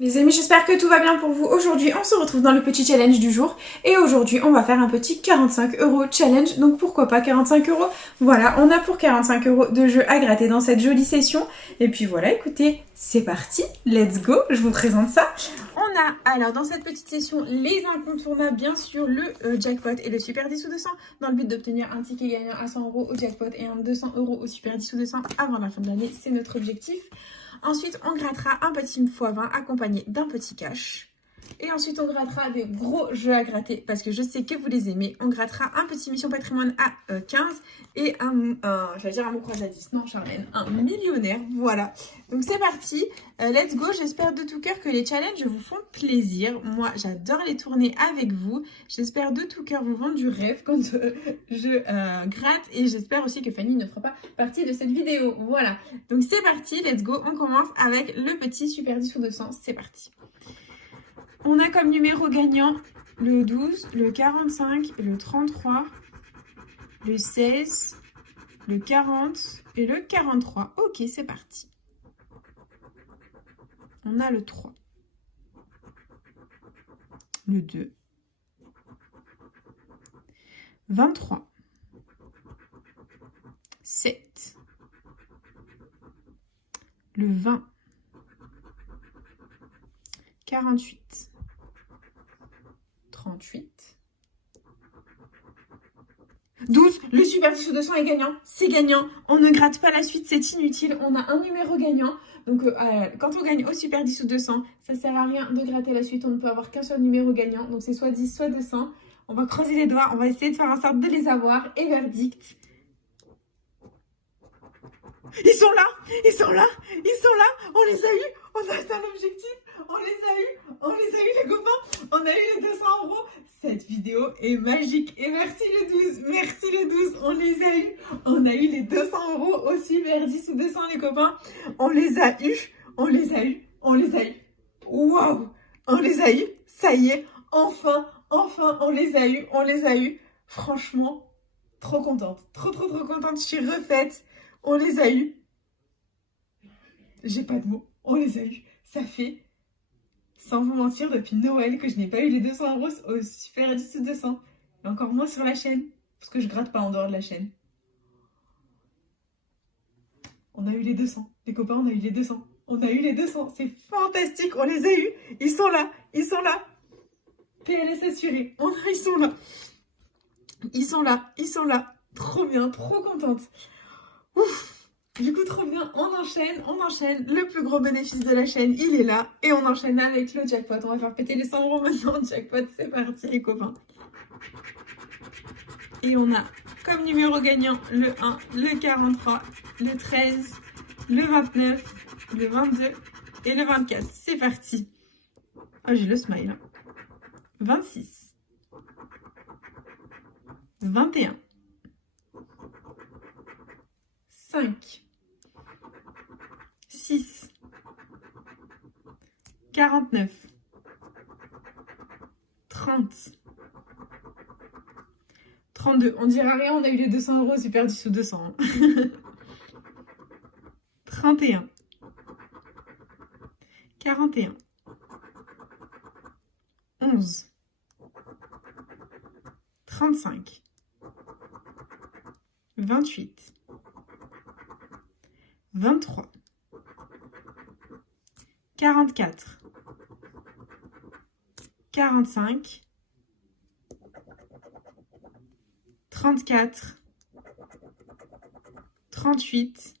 Les amis, j'espère que tout va bien pour vous. Aujourd'hui, on se retrouve dans le petit challenge du jour. Et aujourd'hui, on va faire un petit 45 € challenge. Donc pourquoi pas 45 €? Voilà, on a pour 45 € de jeu à gratter dans cette jolie session. Et puis voilà, écoutez, c'est parti. Let's go, je vous présente ça. On a alors dans cette petite session les incontournables, bien sûr, le jackpot et le super 10 ou 200 dans le but d'obtenir un ticket gagnant à 100 € au jackpot et un 200 € au super 10 ou 200 avant la fin de l'année. C'est notre objectif. Ensuite, on grattera un petit x20 accompagné d'un petit cash. Et ensuite, on grattera des gros jeux à gratter parce que je sais que vous les aimez. On grattera un petit mission patrimoine à 15 et j'allais dire un mot croisé à 10. Non, Charlène, un millionnaire. Voilà. Donc, c'est parti. Let's go. J'espère de tout cœur que les challenges vous font plaisir. Moi, j'adore les tourner avec vous. J'espère de tout cœur vous vendre du rêve quand je gratte. Et j'espère aussi que Fanny ne fera pas partie de cette vidéo. Voilà. Donc, c'est parti. Let's go. On commence avec le petit super 10 ou 200. C'est parti. On a comme numéro gagnant le 12, le 45, le 33, le 16, le 40 et le 43. Ok, c'est parti. On a le 3, le 2, 23, 7, le 20, 48, 38, 12, le super 10 ou 200 est gagnant, c'est gagnant, on ne gratte pas la suite, c'est inutile, on a un numéro gagnant, donc quand on gagne au super 10 ou 200, ça sert à rien de gratter la suite, on ne peut avoir qu'un seul numéro gagnant, donc c'est soit 10, soit 200, on va croiser les doigts, on va essayer de faire en sorte de les avoir, et verdict. Ils sont là, ils sont là, ils sont là, on les a eu, on a atteint l'objectif, on les a eu les copains, on a eu les 200 €. Cette vidéo est magique et merci le 12, on les a eu, on a eu les 200 € au super 10 ou 200 les copains, on les a eu, on les a eu, on les a eu, waouh, on les a eu, ça y est, enfin, on les a eu, franchement, trop contente, trop contente, je suis refaite. On les a eus. J'ai pas de mots. On les a eus. Ça fait, sans vous mentir, depuis Noël que je n'ai pas eu les 200 € au Super 10 ou 200. Et encore moins sur la chaîne. Parce que je gratte pas en dehors de la chaîne. On a eu les 200. Les copains, on a eu les 200. On a eu les 200. C'est fantastique. On les a eus. Ils sont là. Ils sont là. PLS assuré. Ils sont là. Ils sont là. Ils sont là. Trop bien. Trop contente. Ouf. Du coup, trop bien, on enchaîne. Le plus gros bénéfice de la chaîne, il est là. Et on enchaîne avec le jackpot. On va faire péter les 100 € maintenant. Jackpot, c'est parti, les copains. Et on a comme numéro gagnant le 1, le 43, le 13, le 29, le 22 et le 24. C'est parti. Oh, j'ai le smile. 26, 21, 5, 6, 49, 30, 32. On dira rien, on a eu les 200 €, super 10 ou 200. 31, 41, 11, 35, 28, 23, 44, 45, 34, 38,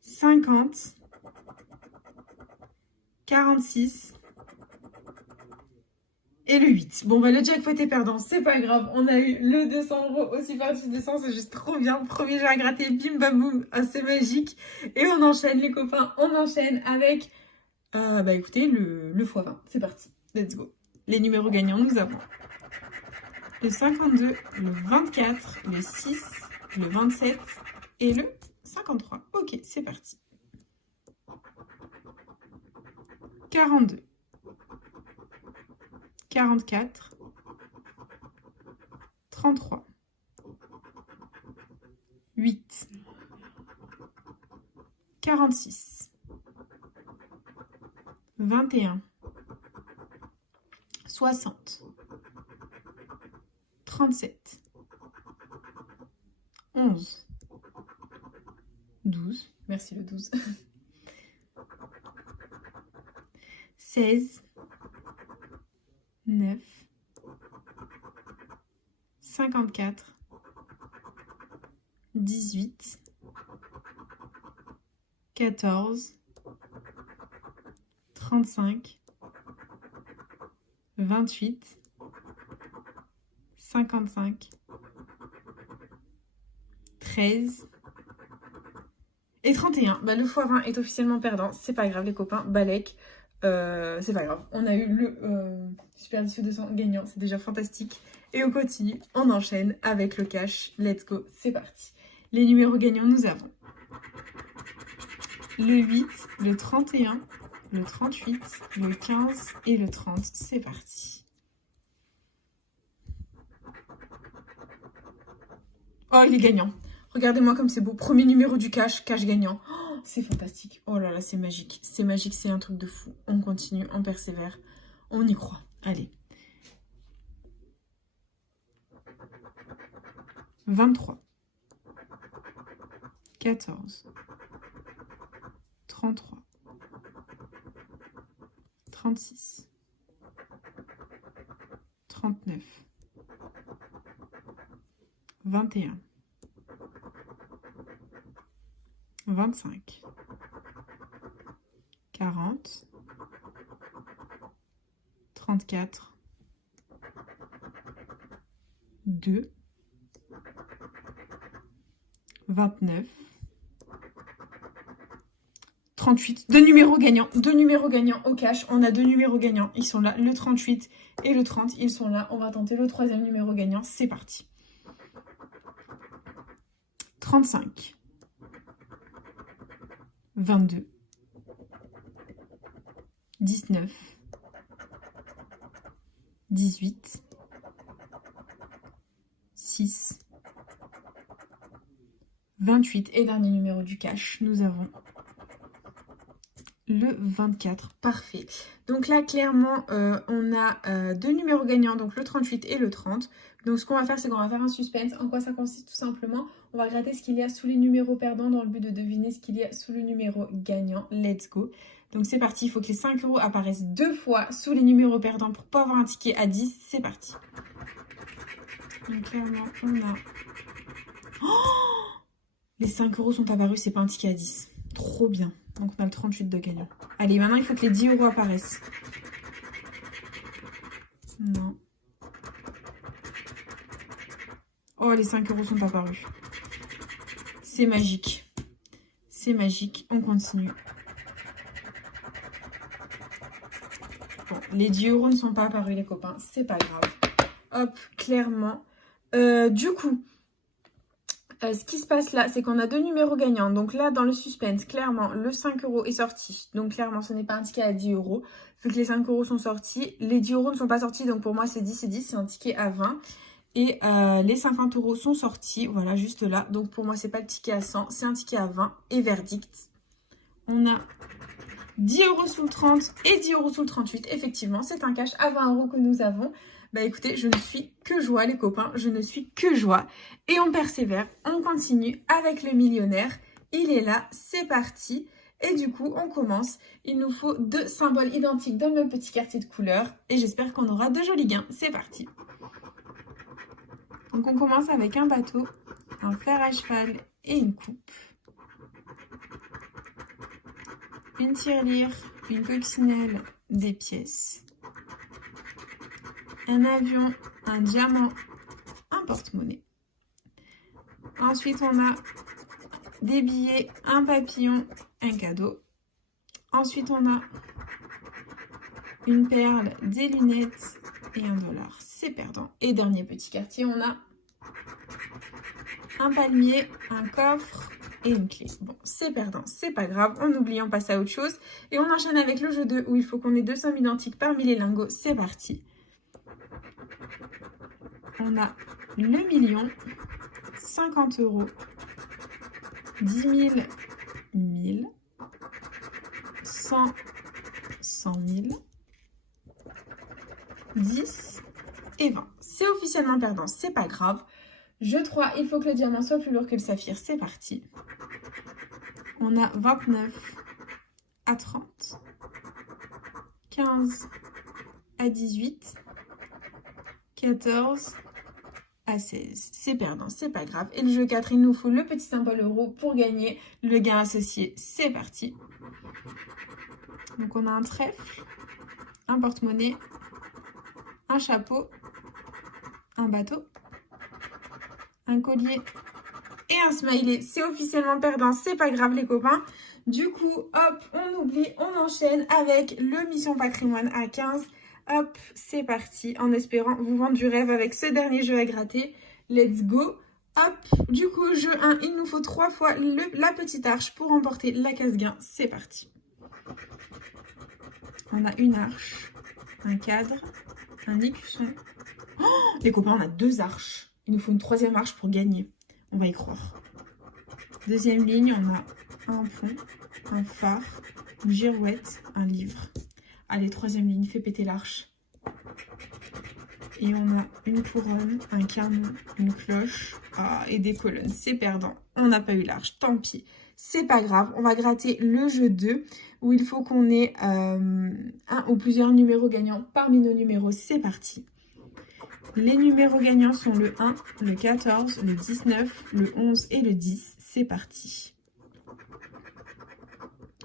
50, 46 et le 8. Bon, bah le jackpot est perdant, c'est pas grave. On a eu le 200 € au super 10 200, c'est juste trop bien. Premier jeu à gratter, bim bam boum, c'est magique. Et on enchaîne les copains, on enchaîne avec, bah écoutez, le x20. C'est parti, let's go. Les numéros gagnants, nous avons le 52, le 24, le 6, le 27 et le 53. Ok, c'est parti. 42, 44, 33, 8, 46, 21, 60, 37, 11, 12, merci le 12, 16, 9, 54, 18, 14, 35, 28, 55, 13 et 31. Bah, le x20 est officiellement perdant. C'est pas grave les copains, Balek. C'est pas grave. On a eu le Super 10 200 gagnant. C'est déjà fantastique. Et on continue. On enchaîne avec le cash. Let's go. C'est parti. Les numéros gagnants, nous avons le 8, le 31, le 38, le 15 et le 30. C'est parti. Oh, il est gagnant. Regardez-moi comme c'est beau. Premier numéro du cash, cash gagnant. Oh, c'est fantastique. Oh là là, c'est magique. C'est magique, c'est un truc de fou. On continue, on persévère. On y croit. Allez. 23. 14. 33. 36. 39. 21. 25. 40. 34. 2. 29. 38. Deux numéros gagnants au cash. On a deux numéros gagnants. Ils sont là. Le 38 et le 30. Ils sont là. On va tenter le troisième numéro gagnant. C'est parti. 35. 22. 19. 18. 6. 28. Et dernier numéro du cash. Nous avons le 24, parfait. Donc là, clairement, on a deux numéros gagnants, donc le 38 et le 30. Donc ce qu'on va faire, c'est qu'on va faire un suspense. En quoi ça consiste? Tout simplement, on va gratter ce qu'il y a sous les numéros perdants dans le but de deviner ce qu'il y a sous le numéro gagnant. Let's go. Donc c'est parti, il faut que les 5 euros apparaissent deux fois sous les numéros perdants pour pas avoir un ticket à 10. C'est parti. Donc clairement, on a... Oh, les 5 euros sont apparus, c'est pas un ticket à 10. Trop bien. Donc on a le 38 de gagnant. Allez, maintenant il faut que les 10 euros apparaissent. Non. Oh, les 5 euros sont apparus. C'est magique. C'est magique. On continue. Bon, les 10 euros ne sont pas apparus, les copains. C'est pas grave. Hop, clairement. Du coup... ce qui se passe là, c'est qu'on a deux numéros gagnants. Donc là, dans le suspense, clairement, le 5 euros est sorti. Donc clairement, ce n'est pas un ticket à 10 euros. Vu que les 5 euros sont sortis, les 10 euros ne sont pas sortis. Donc pour moi, c'est 10 et 10, c'est un ticket à 20. Et les 50 euros sont sortis, voilà, juste là. Donc pour moi, c'est pas le ticket à 100, c'est un ticket à 20. Et verdict, on a 10 euros sous le 30 et 10 euros sous le 38. Effectivement, c'est un cash à 20 euros que nous avons. Bah écoutez, je ne suis que joie les copains, je ne suis que joie. Et on persévère, on continue avec le millionnaire. Il est là, c'est parti. Et du coup, on commence. Il nous faut deux symboles identiques dans le même petit quartier de couleurs. Et j'espère qu'on aura de jolis gains. C'est parti. Donc on commence avec un bateau, un fer à cheval et une coupe. Une tirelire, une coccinelle, des pièces. Un avion, un diamant, un porte-monnaie. Ensuite, on a des billets, un papillon, un cadeau. Ensuite, on a une perle, des lunettes et $1. C'est perdant. Et dernier petit quartier, on a un palmier, un coffre et une clé. Bon, c'est perdant, c'est pas grave. On oublie, on passe à autre chose. Et on enchaîne avec le jeu 2 où il faut qu'on ait deux sommes identiques parmi les lingots. C'est parti. On a le million, 50 euros, 10 000, 1000, 100, 100 000, 10 et 20. C'est officiellement perdant, c'est pas grave. Jeu 3, il faut que le diamant soit plus lourd que le saphir, c'est parti. On a 29 à 30, 15 à 18, 14 à 16. C'est perdant, c'est pas grave. Et le jeu 4, il nous faut le petit symbole euro pour gagner le gain associé. C'est parti. Donc on a un trèfle, un porte-monnaie, un chapeau, un bateau, un collier et un smiley. C'est officiellement perdant, c'est pas grave les copains. Du coup, hop, on oublie, on enchaîne avec le Mission Patrimoine à 15. Hop, c'est parti, en espérant vous vendre du rêve avec ce dernier jeu à gratter. Let's go. Hop, du coup, jeu 1, il nous faut 3 fois la petite arche pour remporter la casse-gain. C'est parti. On a une arche, un cadre, un écusson. Oh, les copains, on a 2 arches. Il nous faut une 3e arche pour gagner. On va y croire. Deuxième ligne, on a un pont, un phare, une girouette, un livre. Allez, 3e ligne, fais péter l'arche. Et on a une couronne, un canon, une cloche et des colonnes. C'est perdant. On n'a pas eu l'arche, tant pis. C'est pas grave. On va gratter le jeu 2 où il faut qu'on ait un ou plusieurs numéros gagnants parmi nos numéros. C'est parti. Les numéros gagnants sont le 1, le 14, le 19, le 11 et le 10. C'est parti.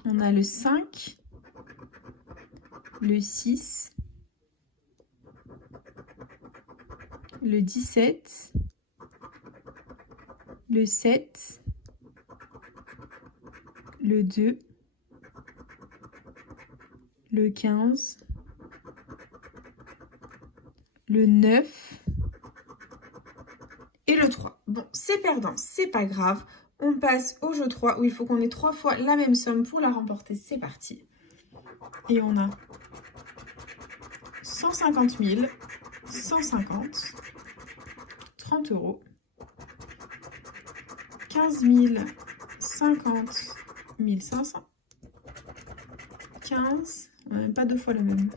On a le 5, le 6, le 17, le 7, le 2, le 15, le 9 et le 3. Bon, c'est perdant, c'est pas grave. On passe au jeu 3 où il faut qu'on ait 3 fois la même somme pour la remporter. C'est parti. Et on a 150 000, 150, 30 euros, 15 000, 50, 1500, 15, on n'a même pas 2 fois le même,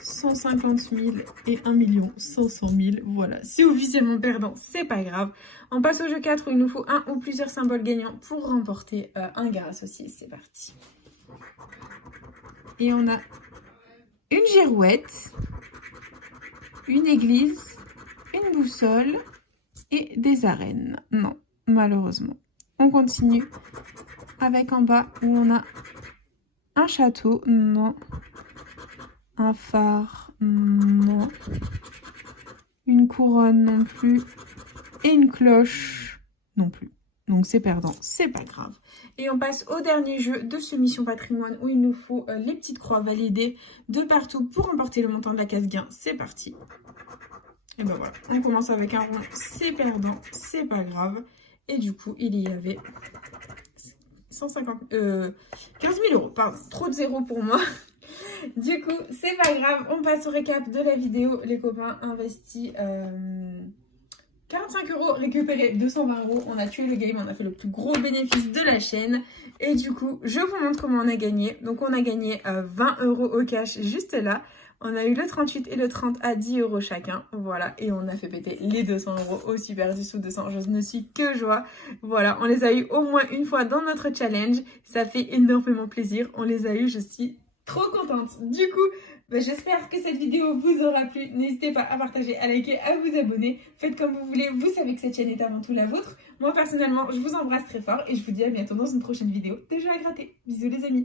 150 000 et 1 500 000. Voilà, c'est officiellement perdant, c'est pas grave. On passe au jeu 4 où il nous faut un ou plusieurs symboles gagnants pour remporter un gain associé. C'est parti. Et on a une girouette, une église, une boussole et des arènes. Non, malheureusement. On continue avec en bas où on a un château. Non. Un phare. Non. Une couronne non plus. Et une cloche non plus. Donc c'est perdant, c'est pas grave. Et on passe au dernier jeu de ce Mission Patrimoine où il nous faut les petites croix validées de partout pour remporter le montant de la casse-gain. C'est parti. Et ben voilà, on commence avec un rond, c'est perdant, c'est pas grave. Et du coup, il y avait 15 000 euros, pardon, trop de zéros pour moi. Du coup, c'est pas grave, on passe au récap de la vidéo. Les copains investis 45 euros, récupéré 220 euros. On a tué le game, on a fait le plus gros bénéfice de la chaîne. Et du coup, je vous montre comment on a gagné. Donc, on a gagné 20 euros au cash juste là. On a eu le 38 et le 30 à 10 euros chacun. Voilà, et on a fait péter les 200 euros au super du sous 200. Je ne suis que joie. Voilà, on les a eu au moins une fois dans notre challenge. Ça fait énormément plaisir. On les a eu, je suis trop contente. Du coup, j'espère que cette vidéo vous aura plu. N'hésitez pas à partager, à liker, à vous abonner. Faites comme vous voulez. Vous savez que cette chaîne est avant tout la vôtre. Moi, personnellement, je vous embrasse très fort et je vous dis à bientôt dans une prochaine vidéo de jeux à gratter. Bisous les amis.